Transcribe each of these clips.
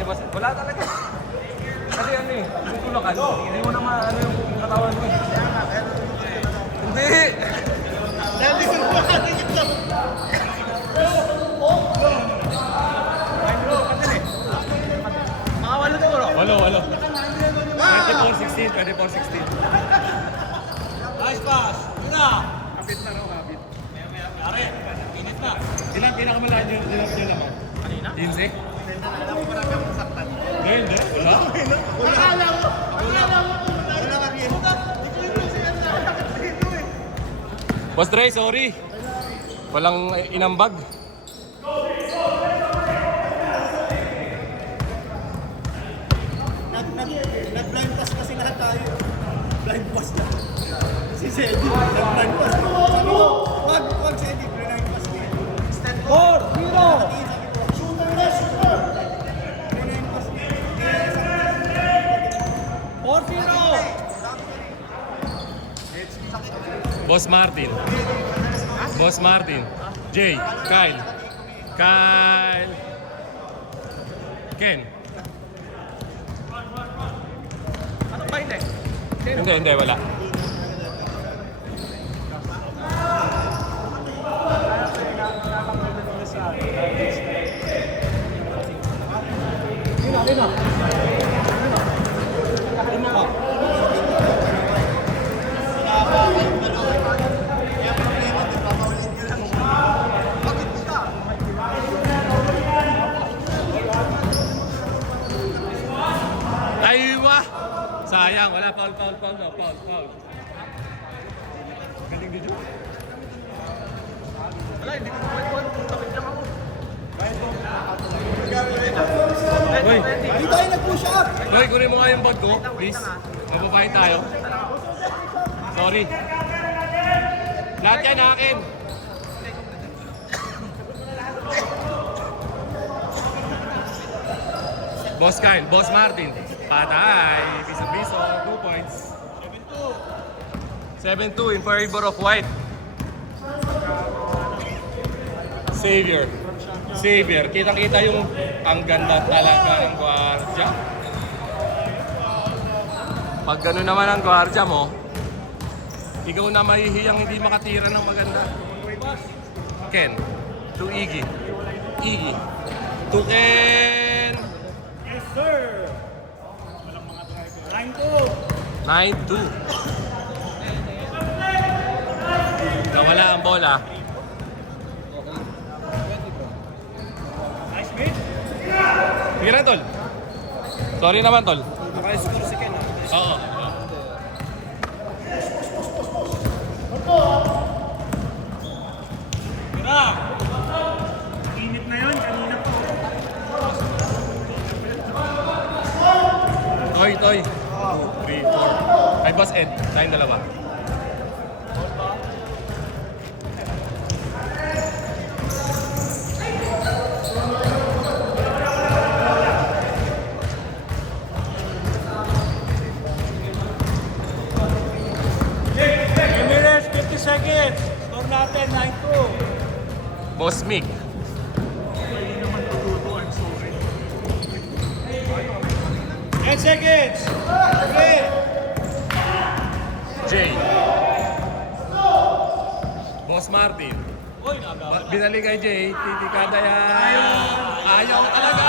kay Boss. Wala talaga. Kasi ano eh, tutulakan. Hindi mo na maano yung katawan mo eh. Hindi! Dahil ko ba natin ito? Mga walo to bro? Walo. 24-16, 24-16. Nice pass. Yun na. Kapit na raw, kapit. Yari, init na. Ilang pinakamalaan nyo naman? Kanina? 15? Alam mo marami akong saktan. Hindi. Wala. Akala mo. Wala kang yun. Ito yung siya na. Ito eh. Boss Dre, sorry. Walang inambag. Nag-blind pass kasi lahat tayo. Blind pass na. Si Sedi, nag-blind pass. Sabi ko, wag Sedi, blind pass niya. 4-0! Shooter na, shooter! Blind pass niya. 4-0! Boss Martin. Boss Martin. Jay. Kyle. Ken. Ano ba hindi? Hindi, wala. Aywa! Sayang, wala. Foul. Galing dito. Wala, hindi ko tapit lang ako. Uy, Hindi tayo nag-push up! Uy, kunin mo nga yung bag ko, please. Mababahin tayo. Sorry. Lahat yan akin. Boss Kyle, Boss Martin. Patay. Piso-piso. 2 points. 7-2 in favor of White. Xavier. Kita-kita yung ang ganda talaga ng gwardiya. Pag gano'n naman ang gwardiya mo, ikaw na mahihiyang hindi makatira ng maganda. Ken. To Iggy. To Ken. Yes, sir! Walang mga driver. 9-2. Nawala ang bola. Nice mate. Sige na, tol. Sorry naman, tol. Naka-score si Ken. Oo. Tira! Init na yun, kanina pa. Toy. 2, 3, 4. Ay, Boss Ed. Tayong dalawa. Minutes, 50 seconds. Score natin, 9-2. Boss Mick. Hindi naman tututo, I'm sorry. 10 seconds. Okay. Jay. Boss Martin. Uy, nagawa. Binali kay Jay. Titikada yan. Ayaw talaga.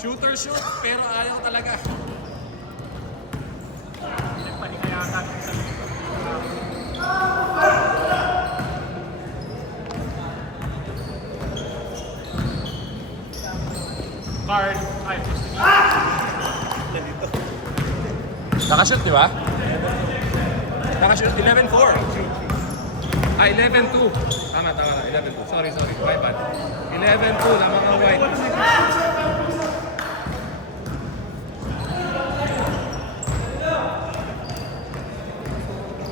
Shooter shoot, pero ayaw talaga. Nagpahingayakan sa likod. Card. Ay, Nakashoot, di ba? Nakashoot, 11-4. Ah, 11-2. Tama. 11-2. Sorry. My bad. 11-2 na mga White.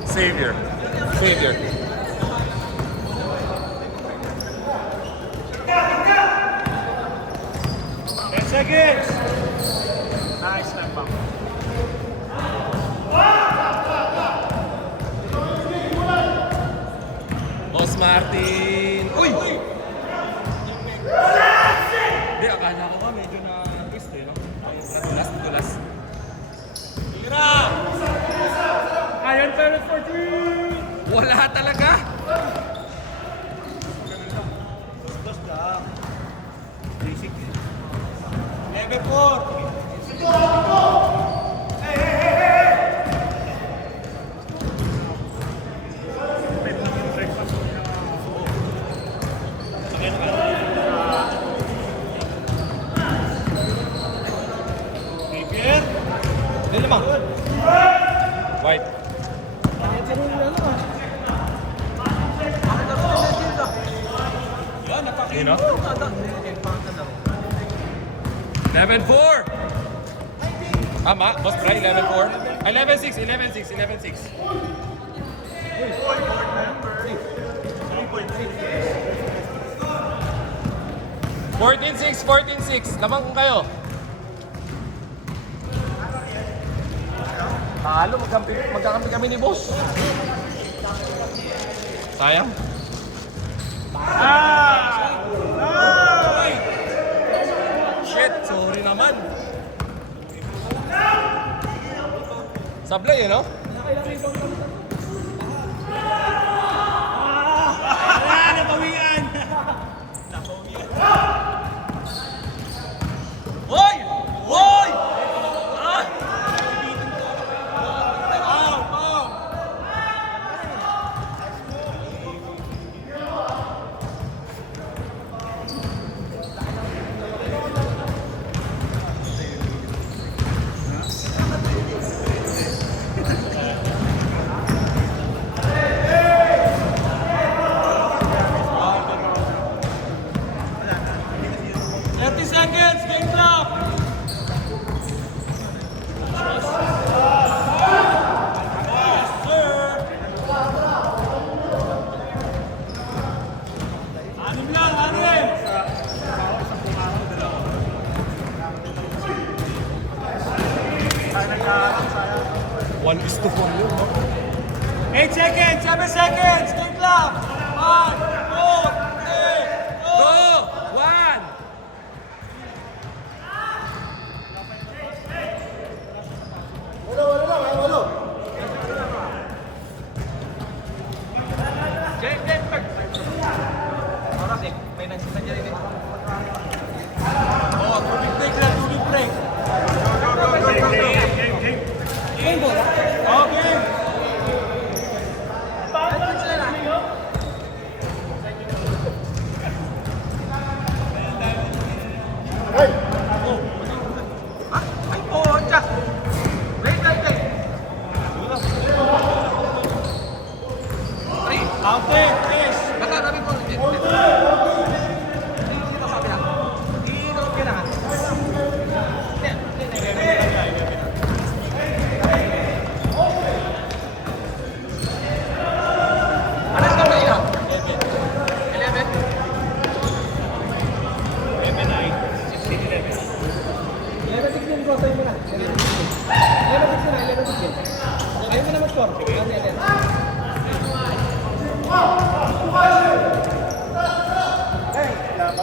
Xavier. 10 seconds. Nice time back. Boss Martin. Uy! Hindi, akala ko kami. Level 4. White. You know? 11-4. Tama, Boss Bry, 11-4. 11-6, 11-6, 11-6. 14-6, 14-6. Lamang kung kayo. Talo, magkakampi kami ni Boss. Sayang. Shit, sorry naman. Sablay, no? Nabawian! Hoy! Hoy! Ah! Seconds, game clock! Anim lang, anim! 1:4 yun, no? 8 seconds, 7 seconds, game clock! 5, 4, 3, Go! 1! Oh, tubig break lang, tubig break. Okay. Outing, please.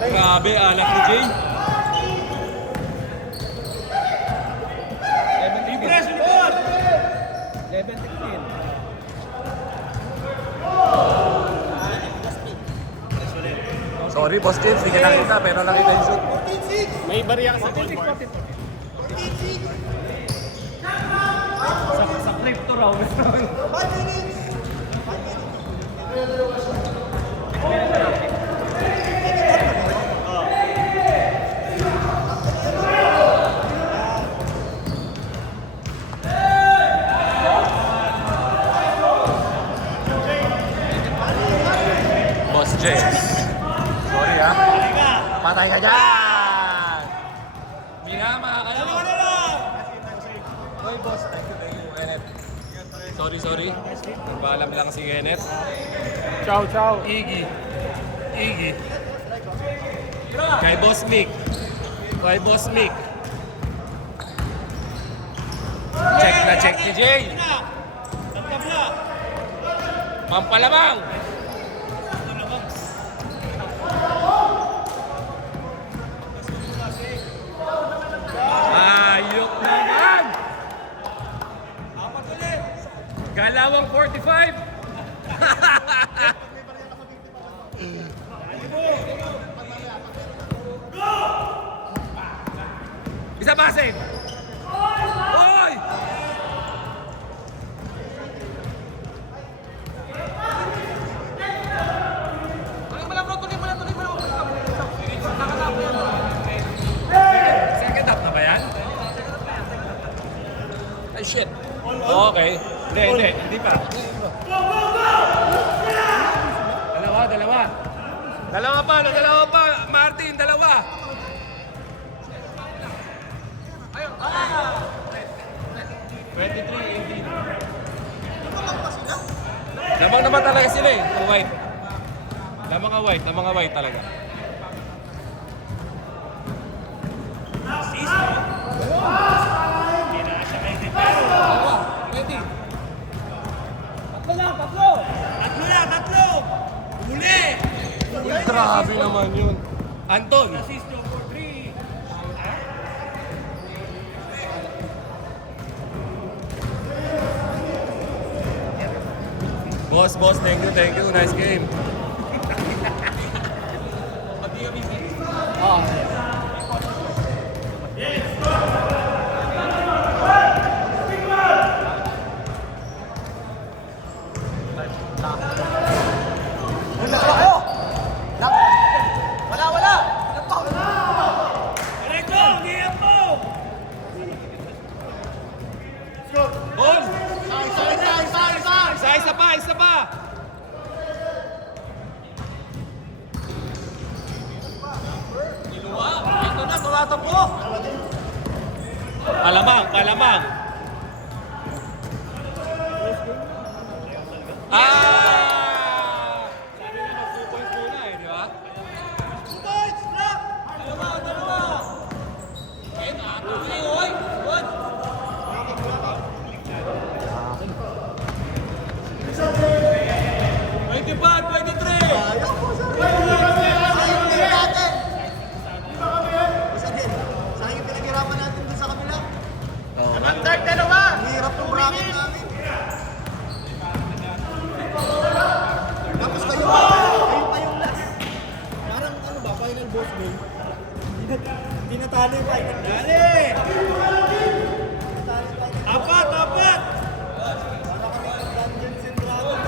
Grabe, alak ni Jay. Press, likod! 11-16. Sorry, Boss James, hindi kita kita, pero nakita yung shoot. May bariya ka sa goal board. Sa flip to raw. 5 minutes! Boss James. Sorry, ha? Patay ka dyan! Minama ka na. Hoy, boss. Thank you, Kenneth. Sorry. Nagpaalam lang si Kenneth. Ciao. Iggy. Kay Boss Mick. Check si Jay. Pampalamang. Ayok naman. Galawang 45. Isa pa, save. Oy! Second half na ba yan? Ay, shit. Okay. Hindi pa. Dalawa. Dalawa pa. Martin, dalawa. Ayun. 23-18. Lamang naman talaga sila eh. Ang white. Lamang ka white talaga. Tatlo! Huli! Grabe naman yun. Anton. Boss, thank you. Nice game. Ball! Isa pa! Ito na, tumatakbo! Palamang. Sabi nga mag 2 points muna eh, di ba? Dalawa! Sayang pinaghirapan natin dun sa kabila. Ang hirap ng bracket namin. Tapos kayo pa yung last. Parang ano ba, final boss game? Hindi natalo yung final boss. Apat! Para kami ng Dungeons and Dragons.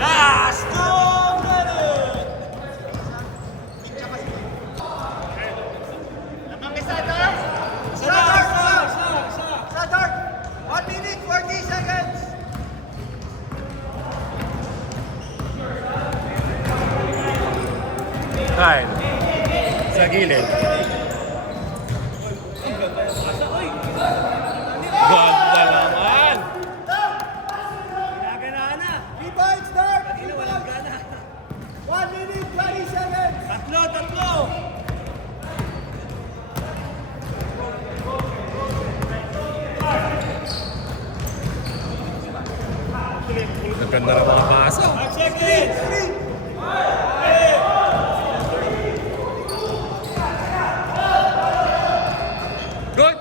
Last two minutes! Sa dark! 1 minute, 40 seconds! Kyle. Sa gilid. Ganda naman! Rebound start! 1 minute, 20 seconds! Tatlo! Naganda na mga pasa. 5 seconds! Good!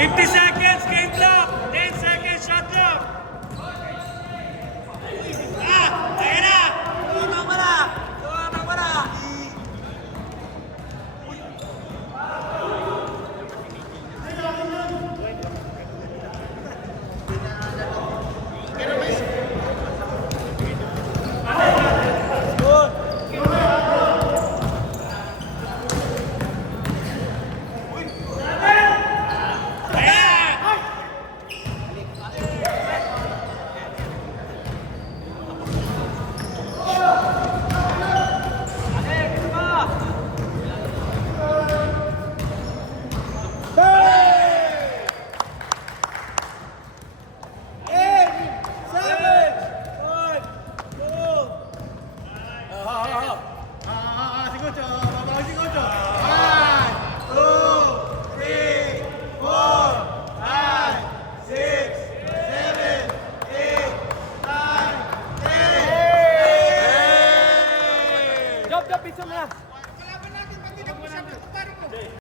50 seconds, game clock! 10 seconds, shot clock! Ayan na! Tumatang pa na! Picture mo na. Kalaban natin, pati nag-usap ng kumpare ko.